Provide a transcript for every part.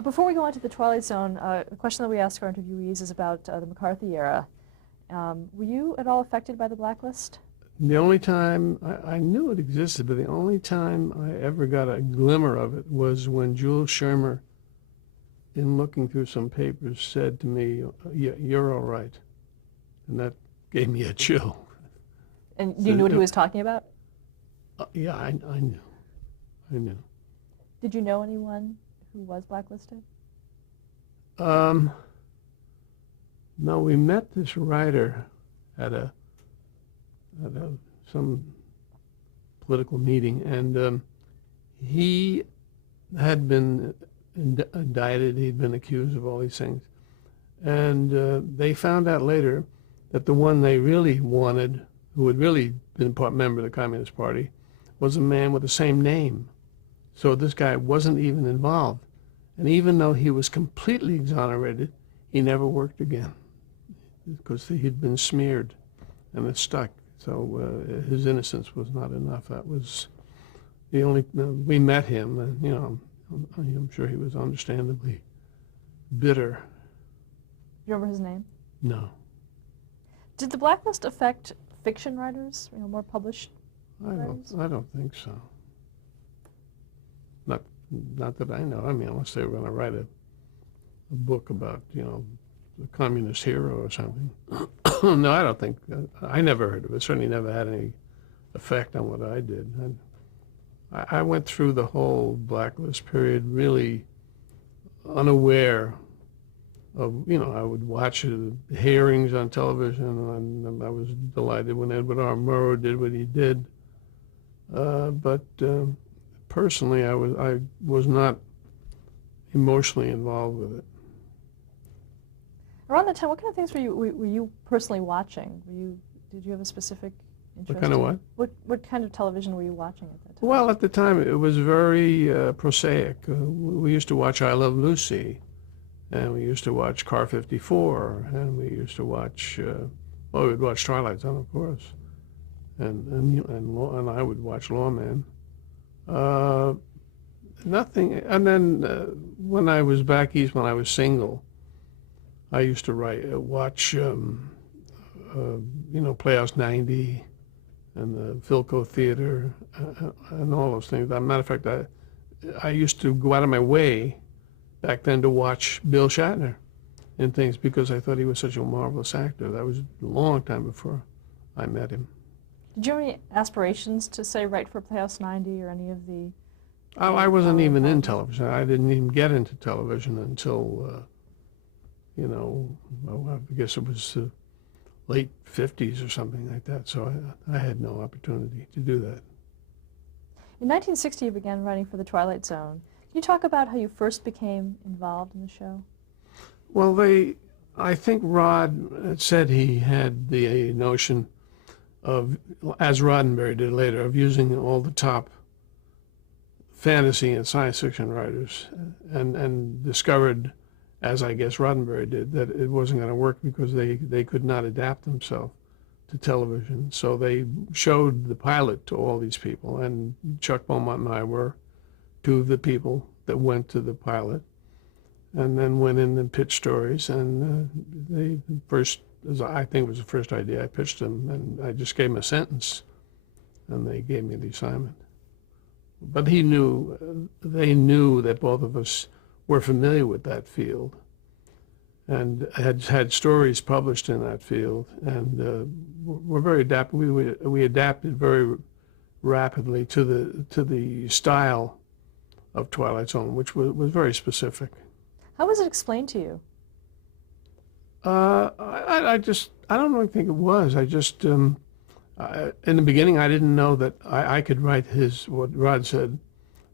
Before we go on to the Twilight Zone, a question that we ask our interviewees is about the McCarthy era. Were you at all affected by the blacklist? The only time I knew it existed, but the only time I ever got a glimmer of it was when Jules Shermer, in looking through some papers, said to me, "Yeah, you're all right," and that gave me a chill. And you knew what he was talking about? Yeah, I knew. I knew. Did you know anyone who was blacklisted? No, we met this writer at some political meeting, and he had been indicted. He'd been accused of all these things, and they found out later that the one they really wanted, who had really been a member of the Communist Party, was a man with the same name. So this guy wasn't even involved. And even though he was completely exonerated, he never worked again because he'd been smeared and it stuck. So his innocence was not enough. That was the only, we met him, and I'm sure he was understandably bitter. Do you remember his name? No. Did the blacklist affect fiction writers, more published writers? I don't think so. Not that I know. I mean, unless they were going to write a book about, the communist hero or something. No, I don't think. I never heard of it. Certainly never had any effect on what I did. I went through the whole blacklist period really unaware of, I would watch the hearings on television, and I was delighted when Edward R. Murrow did what he did. But personally, I was not emotionally involved with it. Around that time, what kind of things were you personally watching? Did you have a specific interest? What kind of what? What kind of television were you watching at that time? Well, at the time, it was very prosaic. We used to watch I Love Lucy, and we used to watch Car 54, and we used to watch, we'd watch Twilight Zone, of course, and I would watch Lawman. Nothing. And then when I was back east, when I was single, I used to watch, Playhouse 90 and the Philco Theater and all those things. As a matter of fact, I used to go out of my way back then to watch Bill Shatner in things because I thought he was such a marvelous actor. That was a long time before I met him. Did you have any aspirations to, say, write for Playhouse 90 or any of the... I wasn't even in television. I didn't even get into television until, I guess it was late 50s or something like that. So I had no opportunity to do that. In 1960, you began writing for The Twilight Zone. Can you talk about how you first became involved in the show? Well, I think Rod said he had the notion of, as Roddenberry did later, of using all the top fantasy and science fiction writers, and discovered, as I guess Roddenberry did, that it wasn't going to work because they could not adapt themselves to television. So they showed the pilot to all these people, and Chuck Beaumont and I were two of the people that went to the pilot, and then went in and pitched stories. And I think it was the first idea I pitched them, and I just gave them a sentence, and they gave me the assignment. But they knew that both of us were familiar with that field and had stories published in that field, and were very adaptive. We adapted very rapidly to the style of Twilight Zone, which was very specific. How was it explained to you? I don't really think it was. I just, in the beginning, I didn't know that I could write what Rod said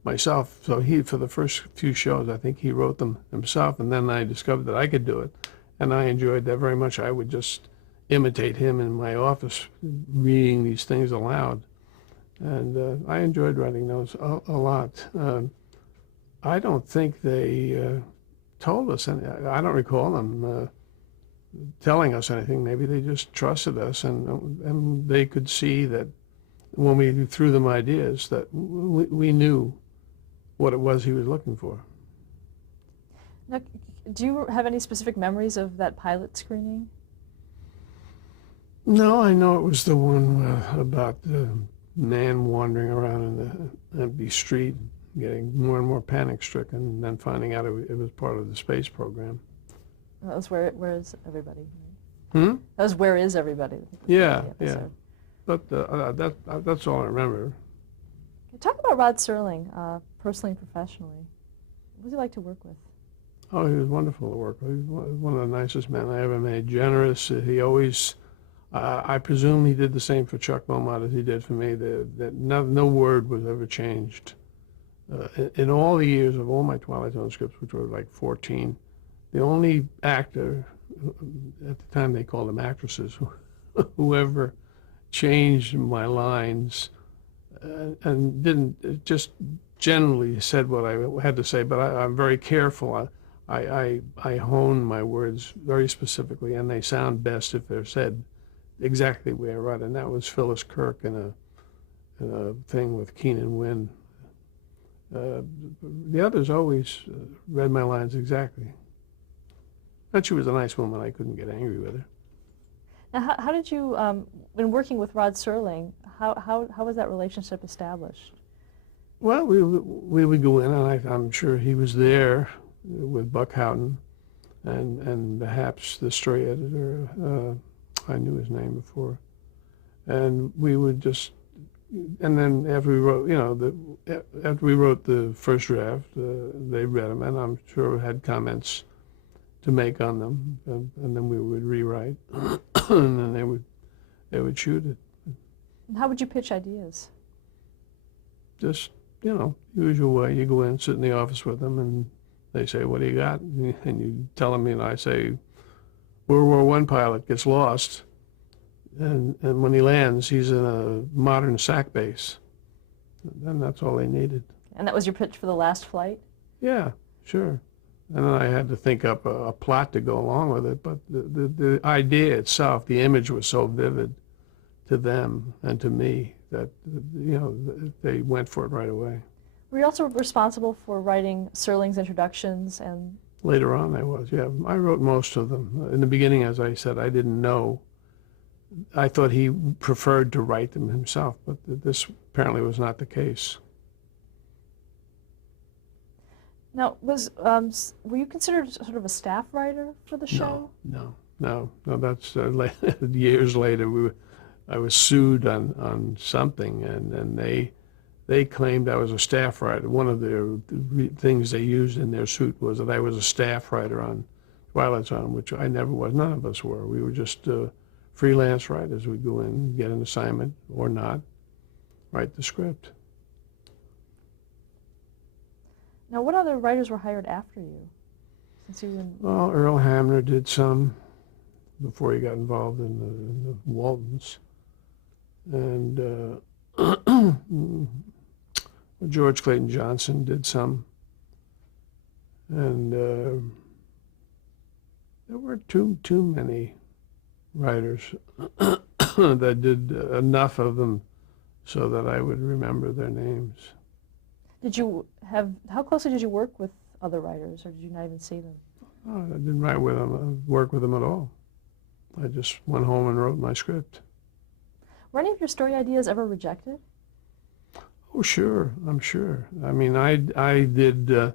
myself. So for the first few shows, I think he wrote them himself, and then I discovered that I could do it. And I enjoyed that very much. I would just imitate him in my office, reading these things aloud. And I enjoyed writing those a lot. I don't think they told us any. I don't recall them telling us anything. Maybe they just trusted us, and they could see that when we threw them ideas that we knew what it was he was looking for. Now, do you have any specific memories of that pilot screening? No, I know it was the one about the man wandering around in the empty street, getting more and more panic stricken, and then finding out it was part of the space program. That was Where Is Everybody? Hmm? That was Where Is Everybody? I think was the Yeah, yeah. episode. But that's all I remember. Talk about Rod Serling, personally and professionally. What was he like to work with? Oh, he was wonderful to work with. He was one of the nicest men I ever met. Generous. He always, I presume he did the same for Chuck Beaumont as he did for me. That no word was ever changed. In all the years of all my Twilight Zone scripts, which were like 14, the only actor, at the time they called them actresses, whoever changed my lines and didn't just generally said what I had to say, but I'm very careful. I hone my words very specifically, and they sound best if they're said exactly where I write. And that was Phyllis Kirk in a thing with Keenan Wynn. The others always read my lines exactly. But she was a nice woman. I couldn't get angry with her. Now, how did you, when working with Rod Serling, how was that relationship established? Well, we would go in, and I'm sure he was there with Buck Houghton, and perhaps the story editor. I knew his name before, and we would just, and then after we wrote, after we wrote the first draft, they read them, and I'm sure had comments to make on them, and then we would rewrite, and then they would shoot it. And how would you pitch ideas? Just, usual way. You go in, sit in the office with them, and they say, "What do you got?" And you tell them, I say, World War I pilot gets lost, and when he lands, he's in a modern SAC base. And that's all they needed. And that was your pitch for the last flight? Yeah, sure. And then I had to think up a plot to go along with it, but the idea itself, the image was so vivid to them and to me that, they went for it right away. Were you also responsible for writing Serling's introductions and... Later on I was, yeah. I wrote most of them. In the beginning, as I said, I didn't know. I thought he preferred to write them himself, but this apparently was not the case. Now, were you considered sort of a staff writer for the show? No. That's years later. I was sued on something, and they claimed I was a staff writer. One of the things they used in their suit was that I was a staff writer on Twilight Zone, which I never was. None of us were. We were just freelance writers. We'd go in, get an assignment or not, write the script. Now, what other writers were hired after you? Well, Earl Hamner did some before he got involved in the Waltons. And George Clayton Johnson did some. And there were too many writers that did enough of them so that I would remember their names. How closely did you work with other writers, or did you not even see them? Oh, I didn't work with them at all. I just went home and wrote my script. Were any of your story ideas ever rejected? Oh, sure, I'm sure. I mean, I did,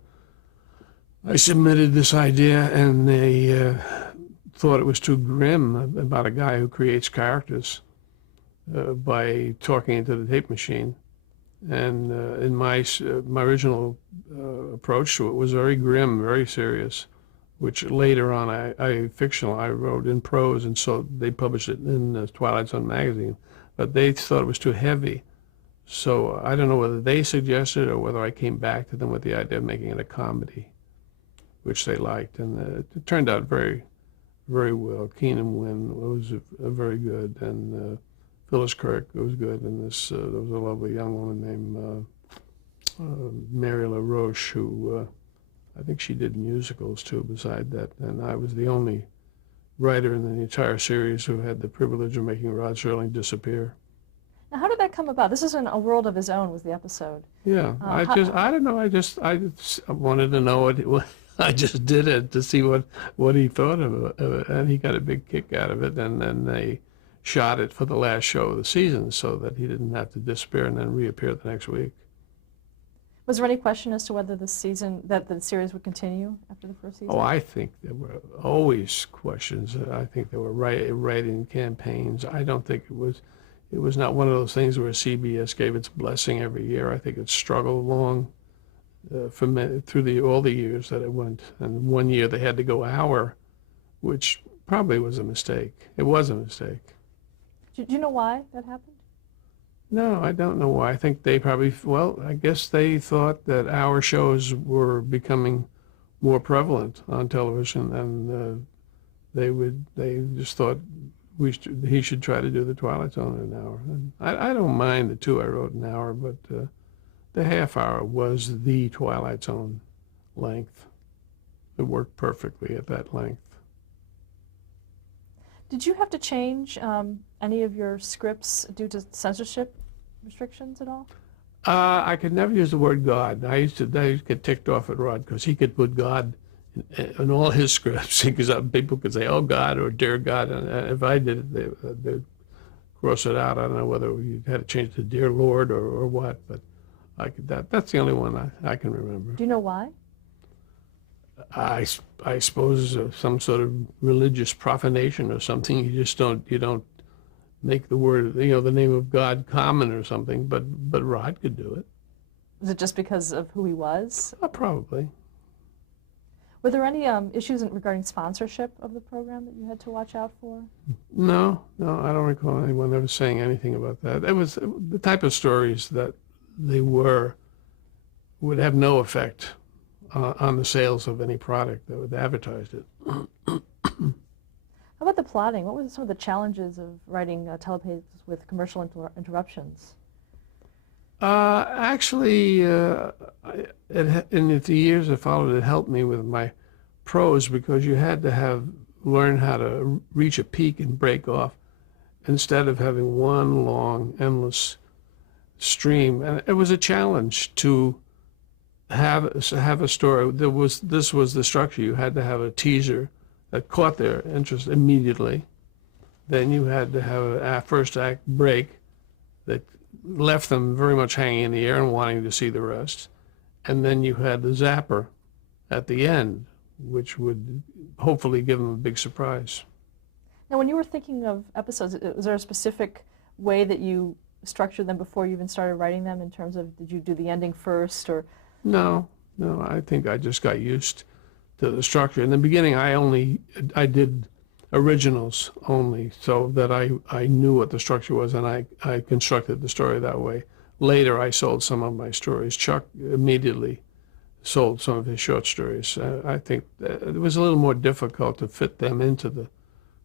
I submitted this idea, and they thought it was too grim about a guy who creates characters by talking into the tape machine. And in my original approach to it was very grim, very serious, which later on I wrote in prose, and so they published it in Twilight Zone magazine. But they thought it was too heavy. So I don't know whether they suggested or whether I came back to them with the idea of making it a comedy, which they liked. And it turned out very, very well. Keenan Wynn was very good, and Phyllis Kirk was good, and there was a lovely young woman named Mary LaRoche, who I think she did musicals too beside that. And I was the only writer in the entire series who had the privilege of making Rod Serling disappear. Now, how did that come about? This is in A World of His Own was the episode. Yeah, I don't know. I just wanted to know I just did it to see what he thought of it, and he got a big kick out of it. And then they shot it for the last show of the season so that he didn't have to disappear and then reappear the next week. Was there any question as to whether the series would continue after the first season? Oh, I think there were always questions. I think there were writing campaigns. I don't think it was not one of those things where CBS gave its blessing every year. I think it struggled along through all the years that it went. And one year they had to go hour, which probably was a mistake. It was a mistake. Do you know why that happened? No, I don't know why. I think they I guess they thought that our shows were becoming more prevalent on television, and they just thought he should try to do the Twilight Zone in an hour. And I don't mind the two I wrote an hour, but the half hour was the Twilight Zone length. It worked perfectly at that length. Did you have to change any of your scripts due to censorship restrictions at all? I could never use the word God. I used to get ticked off at Rod because he could put God in all his scripts because people could say, "Oh God" or "Dear God," and if I did it, they'd cross it out. I don't know whether you had to change it to "Dear Lord" or what, but that's the only one I can remember. Do you know why? I suppose some sort of religious profanation or something. You don't make the word, the name of God common or something, but Rod could do it. Was it just because of who he was? Probably. Were there any issues regarding sponsorship of the program that you had to watch out for? No, I don't recall anyone ever saying anything about that. It was the type of stories that they would have no effect on the sales of any product that would advertise it. How about the plotting? What were some of the challenges of writing teleplays with commercial interruptions? Actually, in the years that followed, it helped me with my prose because you had to learn how to reach a peak and break off instead of having one long, endless stream. And it was a challenge to have a story. This was the structure. You had to have a teaser that caught their interest immediately. Then you had to have a first act break that left them very much hanging in the air and wanting to see the rest. And then you had the zapper at the end, which would hopefully give them a big surprise. Now, when you were thinking of episodes, was there a specific way that you structured them before you even started writing them in terms of, did you do the ending first or? No, I think I just got used to the structure. In the beginning, I did originals only, so that I knew what the structure was, and I constructed the story that way. Later, I sold some of my stories. Chuck immediately sold some of his short stories. I think it was a little more difficult to fit them into the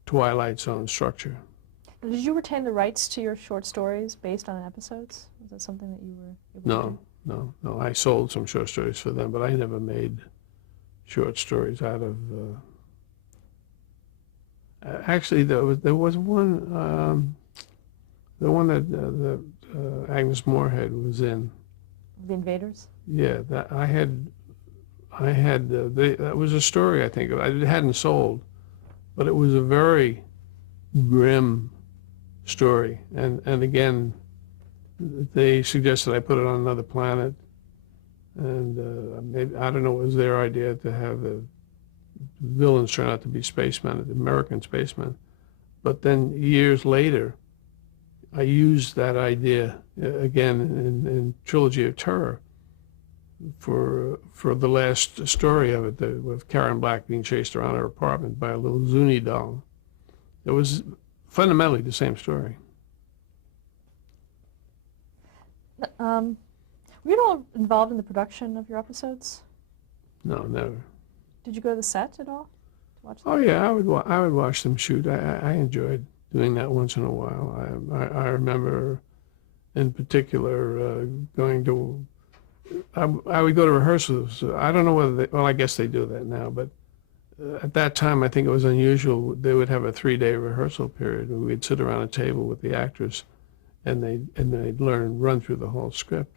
Twilight Zone structure. Did you retain the rights to your short stories based on episodes? Was that something that you were able to do? No. I sold some short stories for them, but I never made short stories out of. Actually, there was one, the one that Agnes Moorehead was in. The Invaders? Yeah, that that was a story I think it hadn't sold, but it was a very grim story, and again, they suggested I put it on another planet, and maybe, I don't know, it was their idea to have the villains turn out to be spacemen, American spacemen. But then years later, I used that idea again in Trilogy of Terror for the last story of it, with Karen Black being chased around her apartment by a little Zuni doll. It was fundamentally the same story. Were you at all involved in the production of your episodes? No, never. Did you go to the set at all to watch them? Oh yeah, I would watch them shoot. I enjoyed doing that once in a while. I remember, in particular, going to. I would go to rehearsals. I don't know whether I guess they do that now, but at that time I think it was unusual. They would have a 3-day rehearsal period where we'd sit around a table with the actors, and they'd run through the whole script,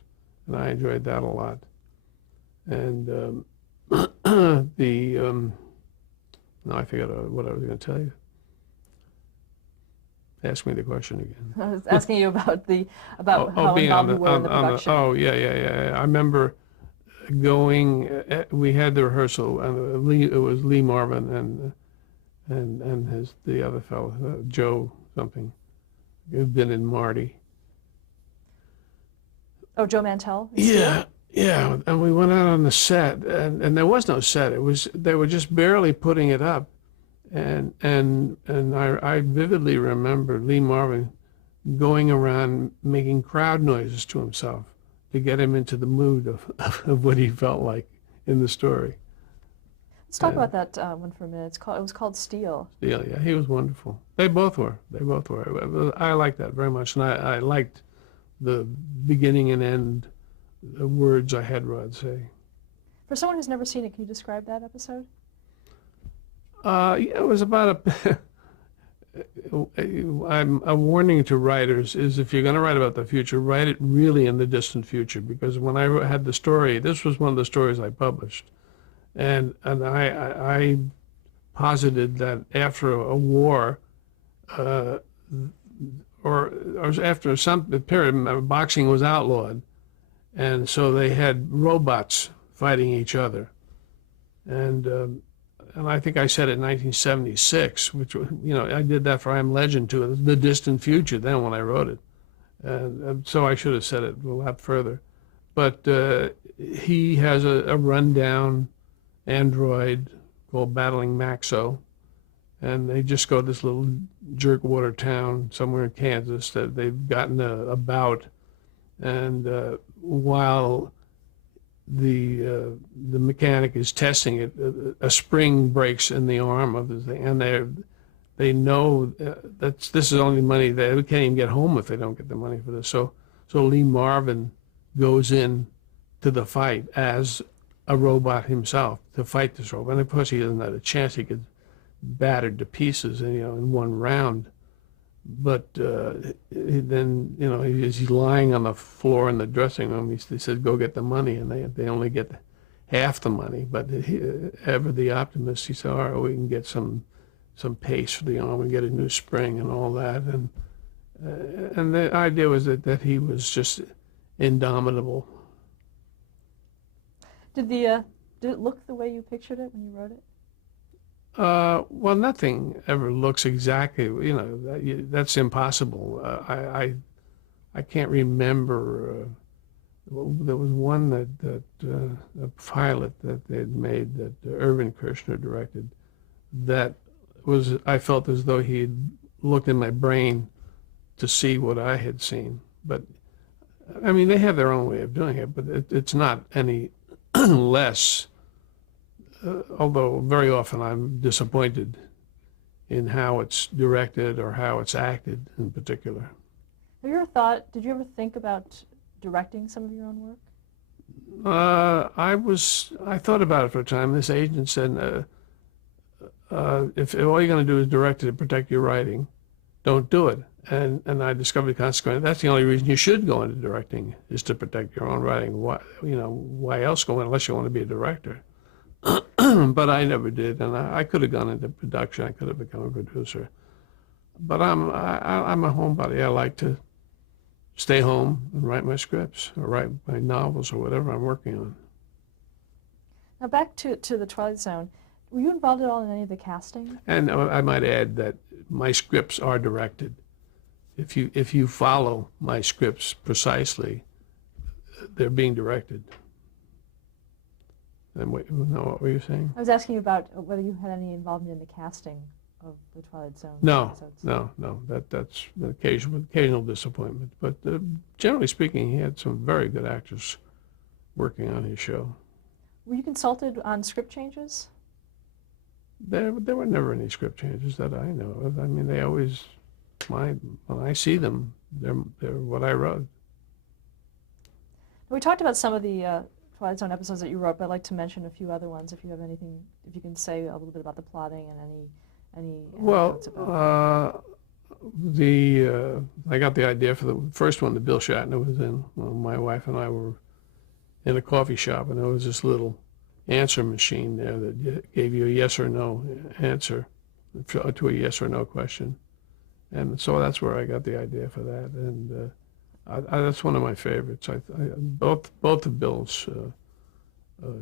and I enjoyed that a lot. And the no, I forgot what I was going to tell you. Ask me the question again. I was asking you about how being on involved you were in the production. oh, yeah. I remember going. We had the rehearsal, and it was Lee Marvin and the other fellow, Joe something, who'd been in Marty. Oh, Joe Mantell? Yeah, and we went out on the set, and there was no set. They were just barely putting it up, and I vividly remember Lee Marvin going around making crowd noises to himself to get him into the mood of what he felt like in the story. Let's talk about that one for a minute. It was called Steel. Steel, yeah, he was wonderful. They both were. I liked that very much, and I liked the beginning and end words I had Rod say. For someone who's never seen it, can you describe that episode? Yeah, it was about a warning to writers is if you're going to write about the future, write it really in the distant future. Because when I had the story, this was one of the stories I published, and I posited that after a war, or after some period, boxing was outlawed. And so they had robots fighting each other. And I think I said it in 1976, which, I did that for I Am Legend too, the distant future then when I wrote it. And so I should have said it a lot further. But he has a rundown android called Battling Maxo. And they just go to this little jerkwater town somewhere in Kansas that they've gotten a bout. And while the mechanic is testing it, a spring breaks in the arm of the thing, and they know this is only money they can't even get home if they don't get the money for this. So Lee Marvin goes in to the fight as a robot himself to fight this robot, and of course he doesn't have a chance. He gets battered to pieces, in one round. But then, he's lying on the floor in the dressing room. He said, "Go get the money," and they only get half the money. But ever the optimist, he said, "All right, we can get some pace for the arm and get a new spring and all that." And the idea was that he was just indomitable. Did it look the way you pictured it when you wrote it? Well, nothing ever looks exactly, that's impossible. I can't remember. There was one that a pilot that they had made that Irvin Kershner directed that I felt as though he had looked in my brain to see what I had seen. But, I mean, they have their own way of doing it, but it's not any less. Although very often I'm disappointed in how it's directed or how it's acted in particular. Did you ever think about directing some of your own work? I thought about it for a time. This agent said, if all you're going to do is direct it to protect your writing, don't do it. And I discovered consequently that's the only reason you should go into directing is to protect your own writing. Why else go in unless you want to be a director? But I never did, and I could have gone into production. I could have become a producer. But I'm a homebody. I like to stay home and write my scripts or write my novels or whatever I'm working on. Now back to the Twilight Zone. Were you involved at all in any of the casting? And I might add that my scripts are directed. If you follow my scripts precisely, they're being directed. And what were you saying? I was asking you about whether you had any involvement in the casting of the Twilight Zone episodes. No. That's an occasional disappointment. But generally speaking, he had some very good actors working on his show. Were you consulted on script changes? There were never any script changes that I know of. I mean, they always, when I see them, they're what I wrote. We talked about some of the Twilight Zone episodes that you wrote, but I'd like to mention a few other ones if you have anything, if you can say a little bit about the plotting and any thoughts about I got the idea for the first one that Bill Shatner was in. Well, my wife and I were in a coffee shop, and there was this little answer machine there that gave you a yes or no answer to a yes or no question. And so that's where I got the idea for that. And that's one of my favorites. Both of Bill's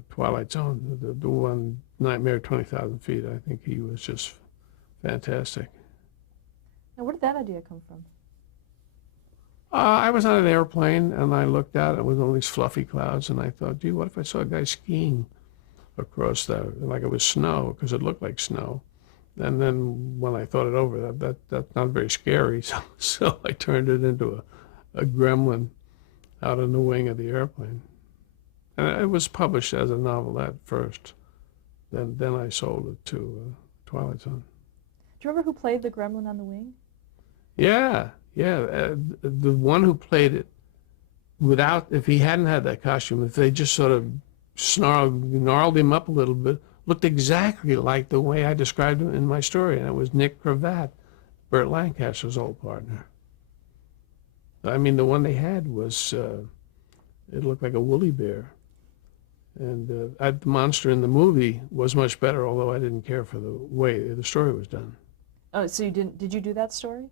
Twilight Zone, the one, Nightmare at 20,000 Feet, I think he was just fantastic. Now, where did that idea come from? I was on an airplane, and I looked out, it was all these fluffy clouds, and I thought, gee, what if I saw a guy skiing across that, like it was snow, because it looked like snow. And then when I thought it over, that's not very scary, so I turned it into a gremlin out in the wing of the airplane. And it was published as a novelette first. Then I sold it to Twilight Zone. Do you remember who played the gremlin on the wing? Yeah. The one who played it, if he hadn't had that costume, if they just sort of gnarled him up a little bit, looked exactly like the way I described him in my story. And it was Nick Cravat, Burt Lancaster's old partner. I mean, the one they had was, it looked like a woolly bear. And the monster in the movie was much better, although I didn't care for the way the story was done. Oh, so you didn't? Did you do that story?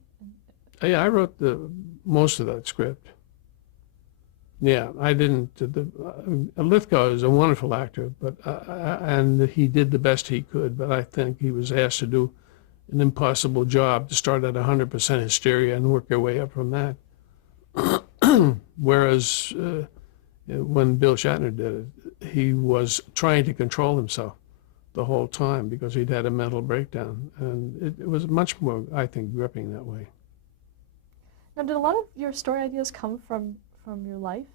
Yeah, I wrote most of that script. Yeah, I didn't. Lithgow is a wonderful actor, but and he did the best he could. But I think he was asked to do an impossible job to start at 100% hysteria and work your way up from that. Whereas when Bill Shatner did it, he was trying to control himself the whole time because he'd had a mental breakdown, and it was much more, I think, gripping that way. Now, did a lot of your story ideas come from your life?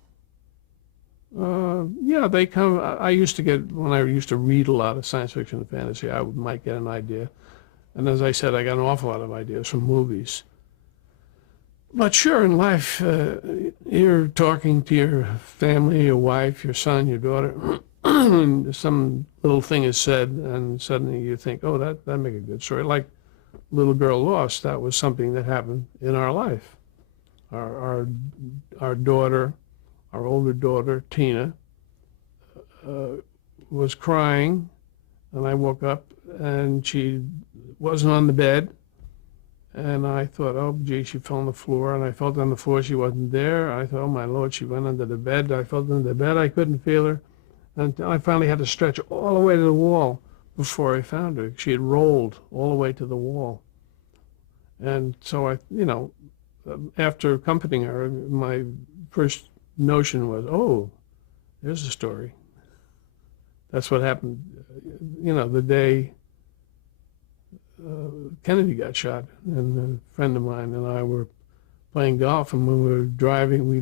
Yeah, they come. I used to get, when I used to read a lot of science fiction and fantasy, I might get an idea. And as I said, I got an awful lot of ideas from movies. But sure, in life, you're talking to your family, your wife, your son, your daughter, and some little thing is said, and suddenly you think, oh, that'd make a good story. Like Little Girl Lost, that was something that happened in our life. Our daughter, our older daughter, Tina, was crying, and I woke up, and she wasn't on the bed. And I thought, oh, gee, she fell on the floor. And I felt on the floor she wasn't there. I thought, oh, my Lord, she went under the bed. I felt under the bed. I couldn't feel her. And I finally had to stretch all the way to the wall before I found her. She had rolled all the way to the wall. And so I, after accompanying her, my first notion was, oh, there's a story. That's what happened, the day Kennedy got shot, and a friend of mine and I were playing golf, and when we were driving, we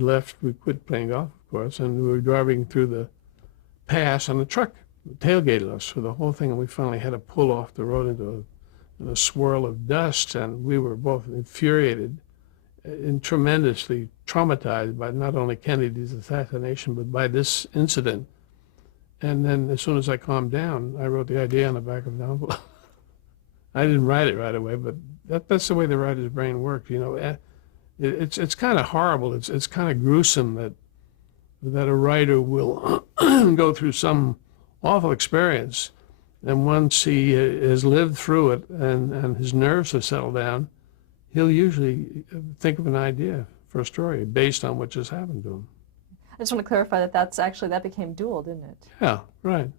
quit playing golf, of course, and we were driving through the pass, and the truck tailgated us for the whole thing, and we finally had to pull off the road into a swirl of dust, and we were both infuriated and tremendously traumatized by not only Kennedy's assassination, but by this incident. And then as soon as I calmed down, I wrote the idea on the back of the envelope. I didn't write it right away, but that's the way the writer's brain works. It's kind of horrible. It's kind of gruesome that a writer will go through some awful experience, and once he has lived through it and his nerves have settled down, he'll usually think of an idea for a story based on what just happened to him. I just want to clarify that became Duel, didn't it? Yeah, right.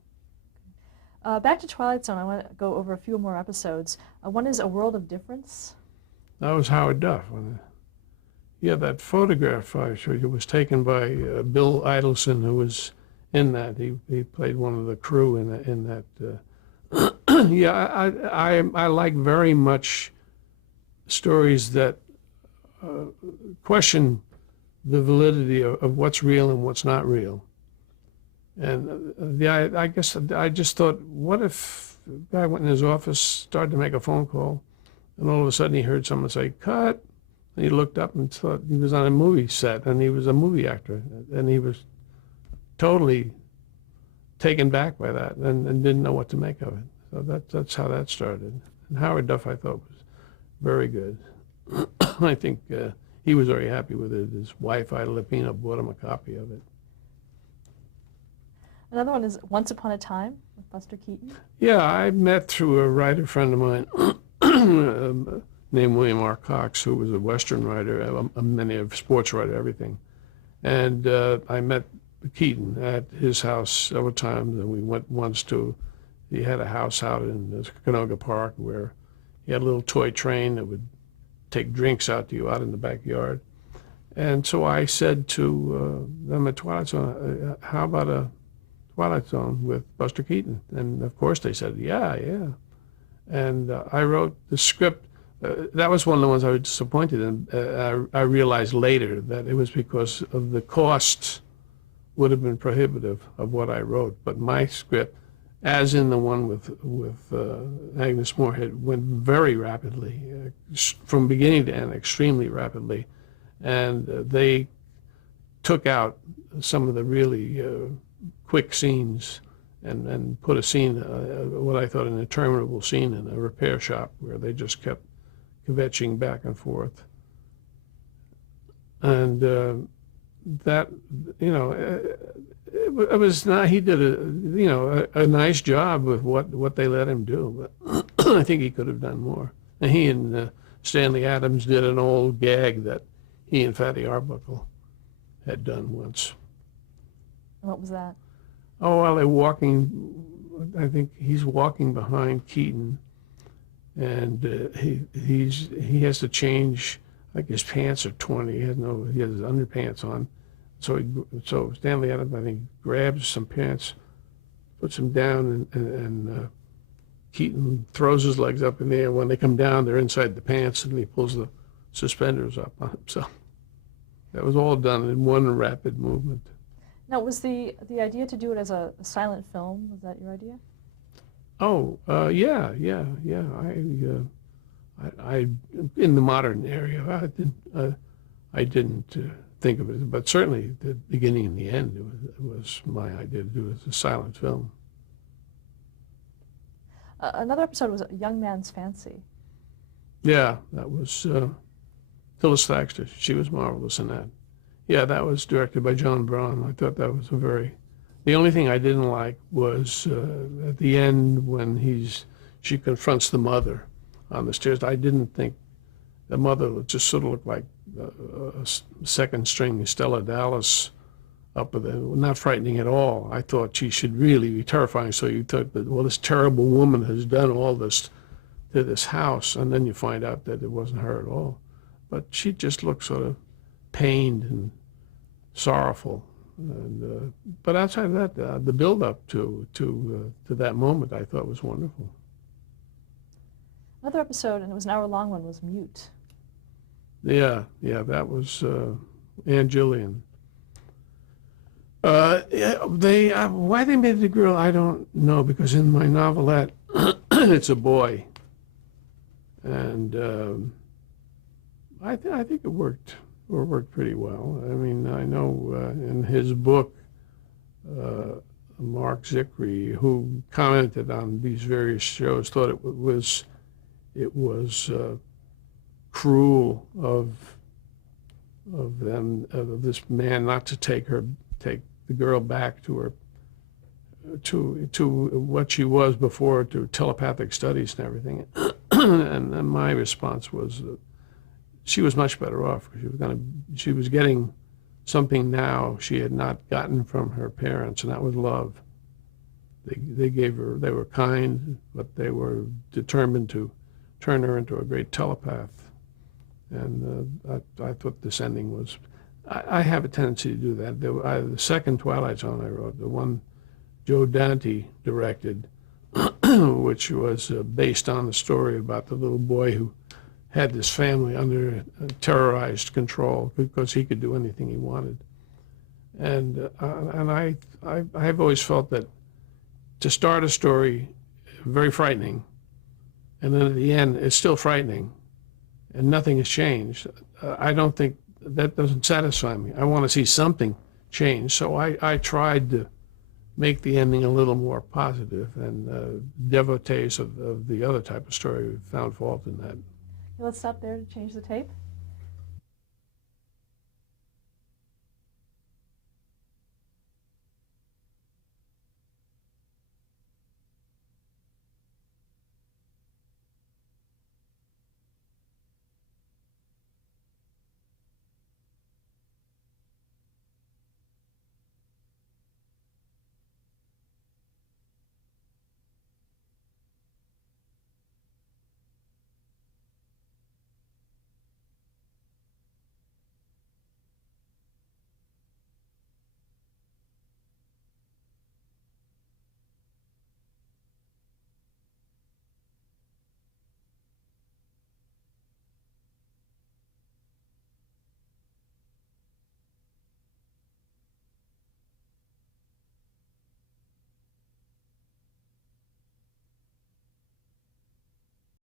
Back to Twilight Zone, I want to go over a few more episodes. One is A World of Difference. That was Howard Duff. That photograph I showed you was taken by Bill Idelson, who was in that. He played one of the crew in that. I like very much stories that question the validity of what's real and what's not real. And I guess I just thought, what if a guy went in his office, started to make a phone call, and all of a sudden he heard someone say, cut, and he looked up and thought he was on a movie set, and he was a movie actor, and he was totally taken back by that and didn't know what to make of it. So that's how that started. And Howard Duff, I thought, was very good. I think he was very happy with it. His wife, Ida Lupino, bought him a copy of it. Another one is Once Upon a Time with Buster Keaton. Yeah, I met through a writer friend of mine named William R. Cox, who was a Western writer, a sports writer, everything. And I met Keaton at his house several times, and we went once to, he had a house out in Canoga Park where he had a little toy train that would take drinks out to you out in the backyard. And so I said to them at Twilight Zone, how about a Twilight Zone with Buster Keaton? And of course they said, yeah. And I wrote the script. That was one of the ones I was disappointed in. I realized later that it was because of the costs would have been prohibitive of what I wrote. But my script, as in the one with Agnes Moorehead, went very rapidly, from beginning to end, extremely rapidly. And they took out some of the really quick scenes and put a scene, what I thought an interminable scene in a repair shop where they just kept kvetching back and forth. And that, it was not, he did a nice job with what they let him do, but I think he could have done more. And he and Stanley Adams did an old gag that he and Fatty Arbuckle had done once. What was that? Oh, well, they're walking, I think he's walking behind Keaton, and he has to change, like his pants are torn. He has his underpants on. So Stanley Adams, I think, grabs some pants, puts them down, and Keaton throws his legs up in the air. When they come down, they're inside the pants, and he pulls the suspenders up on him. So that was all done in one rapid movement. Now, was the idea to do it as a silent film? Was that your idea? Oh, yeah. I in the modern area, I didn't think of it, but certainly the beginning and the end, it was my idea to do it as a silent film. Another episode was Young Man's Fancy. Yeah, that was Phyllis Thaxter. She was marvelous in that. Yeah, that was directed by John Braun. I thought that was the only thing I didn't like was at the end when she confronts the mother on the stairs. I didn't think the mother just sort of looked like a second string Stella Dallas up with it. Not frightening at all. I thought she should really be terrifying. So you thought that, well, this terrible woman has done all this to this house, and then you find out that it wasn't her at all. But she just looked sort of pained and sorrowful. And, but outside of that, the build-up to that moment, I thought was wonderful. Another episode, and it was an hour-long one, was Mute. Yeah, that was Ann Gillian. Why they made it a girl, I don't know, because in my novelette, it's a boy, and I think it worked pretty well. I mean, I know in his book, Mark Zickrey, who commented on these various shows, thought it was cruel of this man not to take the girl back to her to what she was before, to telepathic studies and everything. And my response was that she was much better off, because she was getting something now she had not gotten from her parents, and that was love. They were kind, but they were determined to turn her into a great telepath. And I thought this ending was, I have a tendency to do that. The second Twilight Zone I wrote, the one Joe Dante directed, which was based on the story about the little boy who had this family under terrorized control because he could do anything he wanted. And I've always felt that to start a story very frightening, and then at the end it's still frightening, and nothing has changed, I don't think that doesn't satisfy me. I want to see something change. So I tried to make the ending a little more positive, and devotees of the other type of story found fault in that. Let's stop there to change the tape.